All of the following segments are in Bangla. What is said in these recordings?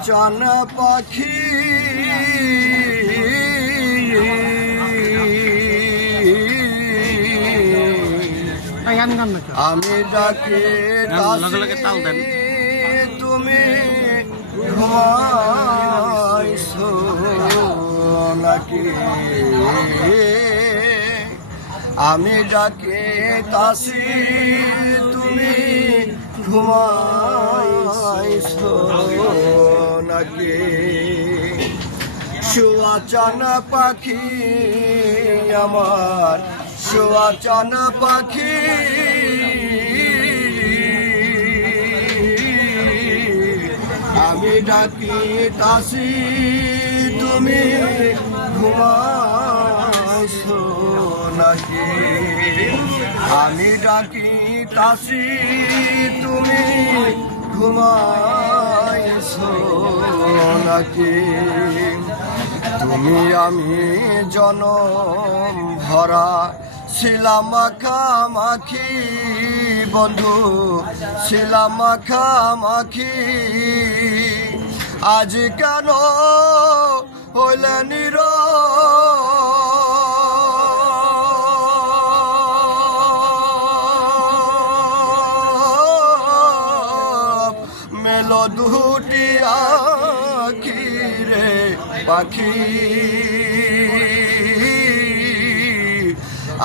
চান পাখি আমি ডাকি তুমি ঘুমাইছো নাকি আমি ডাকি তাসি তুমি ঘুমাইছো নাকি শুয়া চানা পাখি আমার শুয়া চানা পাখি আমি ডাকি তাসি তুমি ঘুমাইছো নাকি আমি ডাকি তাসি তুমি ঘুমাইছো নাকি তুমি আমি জনম ভরা ছিলাম মাখামাখি বন্ধু ছিলাম মাখামাখি আজ কেন হইলে নীরব মেলো দুটি আখি রে পাখি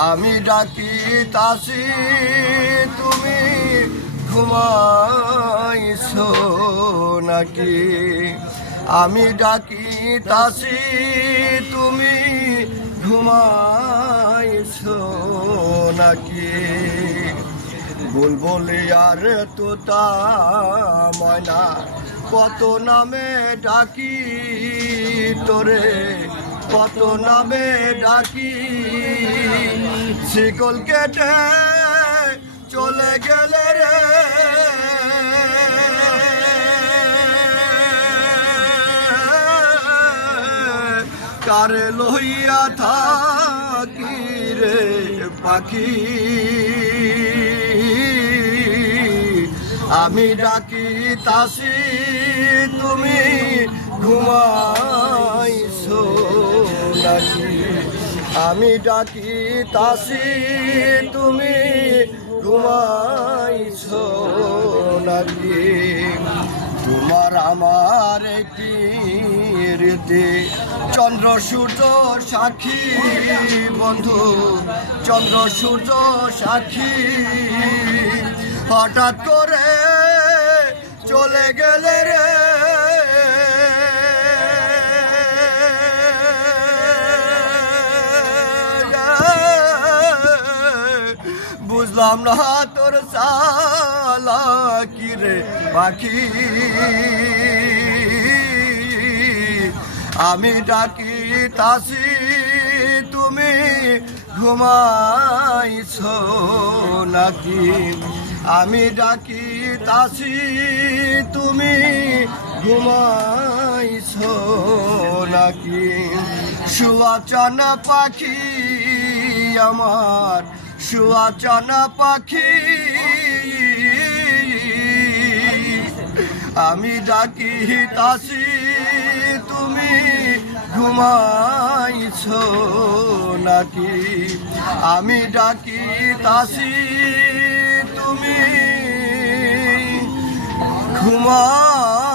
আমি ডাকি তাসি তুমি ঘুমাইছো নাকি আমি ডাকি তাসি তুমি ঘুমাইছো নাকি বুলবুলি আর তোতা ময়না কত নামে ডাকি তোরে কত নামে ডাকি শিকল কেটে চলে গেলে রে কারে লইয়া থাকি রে পাখি আমি ডাকি তাসি তুমি ঘুমাইছো নাকি আমি ডাকি তাসি তুমি ঘুমাইছো নাকি তোমার আমার একটি রীতি চন্দ্র সূর্য সাক্ষী বন্ধু চন্দ্র সূর্য সাক্ষী হঠাৎ করে চলে গেলে রে বুঝলাম না তোর সালা কি রে পাখি আমি ডাকি তাসি তুমি ঘুমাইছো নাকি আমি ডাকি তাসি তুমি ঘুমাইছো নাকি শুয়া চানা পাখি আমার শুয়া চানা পাখি আমি ডাকি তাসি তুমি ঘুমাইছো নাকি আমি ডাকি তাসি তুমি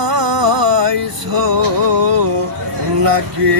ঘুমাইছো নাকি